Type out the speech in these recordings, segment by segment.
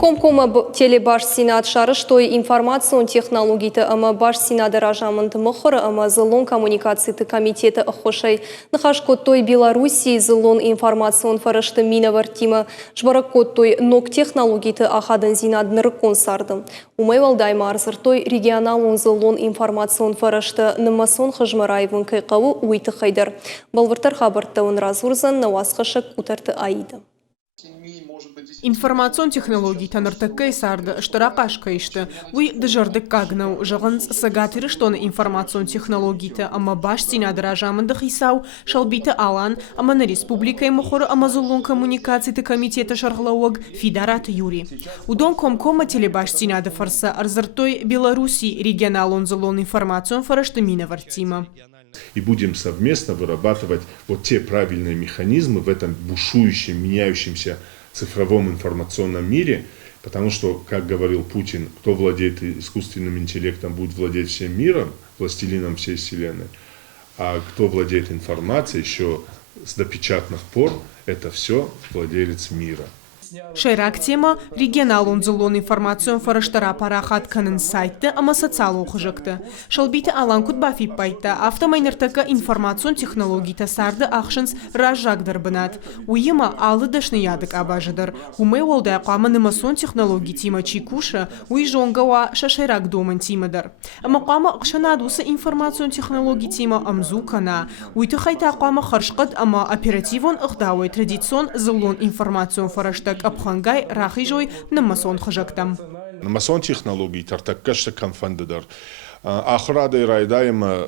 Комкома телебаш сенат шарыш той информацион технологийты ама баш сенады ражамынты мұхыры ама зылон коммуникацияты комитеті ұқошай. Нахашко той Белоруссии зылон информацион фарышты минавар тима. Жбаракко той нок технологийты ахадын зинадныры консардым. Умай валдайма арзыр той регионалон зылон информацион фарышты нымасон хыжмарайвын кайқавы уйты хайдар. Балвыртар хабарты он разурзан навасқышык кутарты аиды. Информацион технологий таныртыккай сарды штырақашка ишті. Уй дыжырдык кагнау жағынс сагатыры штоны информацион технологийты ама баш синадыра жамындық исау шалбиты алан ама на республикай мұхоры амазулон коммуникацияты комитеті шарғылауыг фидараты юри. Удон комкома телебаш синады фарса арзыртой Белоруссии регионалон зылон информацион фарашты минавартима. И будем совместно вырабатывать вот те правильные механизмы в этом бушующем, меняющемся цифровом информационном мире, потому что, как говорил Путин, кто владеет искусственным интеллектом, будет владеть всем миром, властелином всей вселенной, а кто владеет информацией еще с допечатных пор, это все владелец мира. Шайрак тема регионалон зылон информацион фараштара парахат канын сайты ама социал оқыжықты. Шалбиті алан кутбафи пайта автомайныртака информацион технологийта сарды ақшынс ражагдыр бынат. Уйыма алы дашны ядык абажыдыр. Умай олдай қамы нымасон технологий тима чикуша уй жонгауа шашайрак домын тимадыр. Ама қамы ақшанадусы информацион технологий тима амзу кана. Уйты хайта қамы харшқыд ама оперативон ықдауай традицион зылон информацион фараштак Абхангай рахижой намасон хажактам. Намасон технологий тартаккашта конфандыдар. Ахрада ирайдаема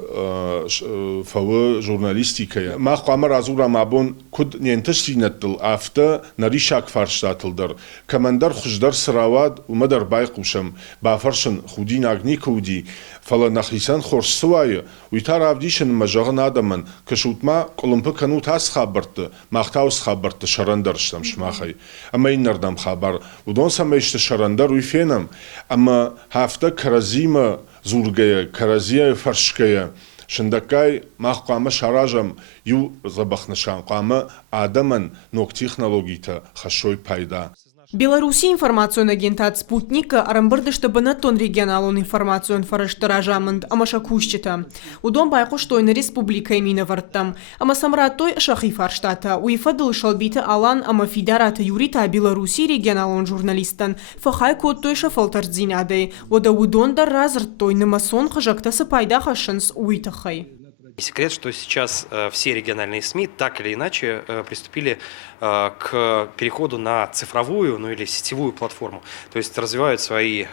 фавы журналистикая. Махкамар азура мабун куд ненташинаттыл афта наришак фарштатылдар. Командар хуждар сыравад умадар байқушам. Бафаршын худин агни куди. Фала нахрисан хорсуайы. Уйтар авдишын мажағын адамын. Кашутма колумпы канут аз хабарты. Махтаус хабарты шарандарштам шмахай. Ама иннардам хабар. Удон самайшты шарандар уйфенам. Ама хафта каразима зургая, каразия фаршкая, шындакай махкама шаражам ю забахнашан кама адаман нок технологийта хашой пайда. Беларуси информацион агентат спутника арамбырдышты бынаттон регионалон информацион фарыштыра жамынд амаша кущита. Удон байқу штойны республика имина варттам. Ама самратой шахи фарштата. Уйфадыл шалбиты алан ама фидарата юрита Беларуси регионалон журналистан. Фахай код той шафалтардзинадей. Ода удон дар разртой намасон хажактасы пайда хашынс уйтахай. Секрет, что сейчас все региональные СМИ так или иначе приступили к переходу на цифровую, ну или сетевую платформу. То есть развивают свои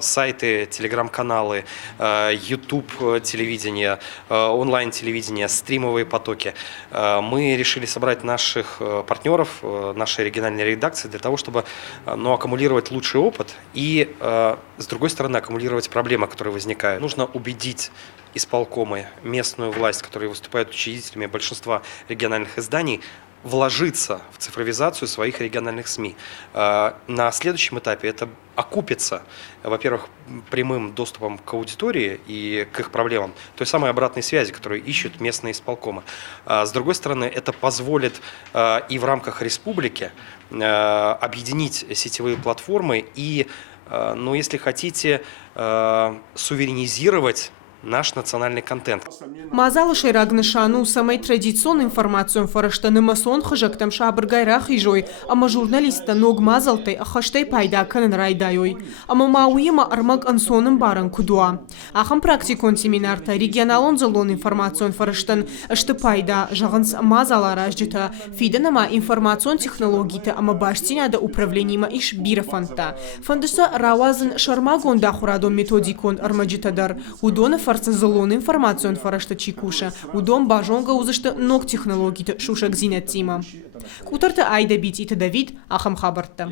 сайты, телеграм-каналы, YouTube телевидение, онлайн-телевидение, стримовые потоки. Мы решили собрать наших партнеров, нашей региональной редакции для того, чтобы аккумулировать лучший опыт и, с другой стороны, аккумулировать проблемы, которые возникают. Нужно убедить исполкомы, местную власть, которые выступают учредителями большинства региональных изданий, вложиться в цифровизацию своих региональных СМИ. На следующем этапе это окупится, во-первых, прямым доступом к аудитории и к их проблемам, той самой обратной связи, которую ищут местные исполкомы. С другой стороны, это позволит и в рамках республики объединить сетевые платформы и, ну, если хотите, суверенизировать наш национальный контент. Мазалы шайрагны шану самой традиционной информацион фарашта намасон хажактам шабыргай рахижой, ама журналиста ног мазалтай ахаштай пайда канын райдайой. Ама мауима армаг ансоным баран кудуа. Ахам практикон семинарта регионалон золон информацион фараштан ашты пайда жағынс мазалара аждыта. Фиданама информацион технологийта ама баштинада управленима иш бирафанта. Фандыса равазын шармагон дахурадон методикон армаджитадар. Удона фарца золон информацион фарашта чикуша. Удон бажонга узышты ног технологийта шушак зинет тима. Кутарта айда бит и Давид ахам хабарта.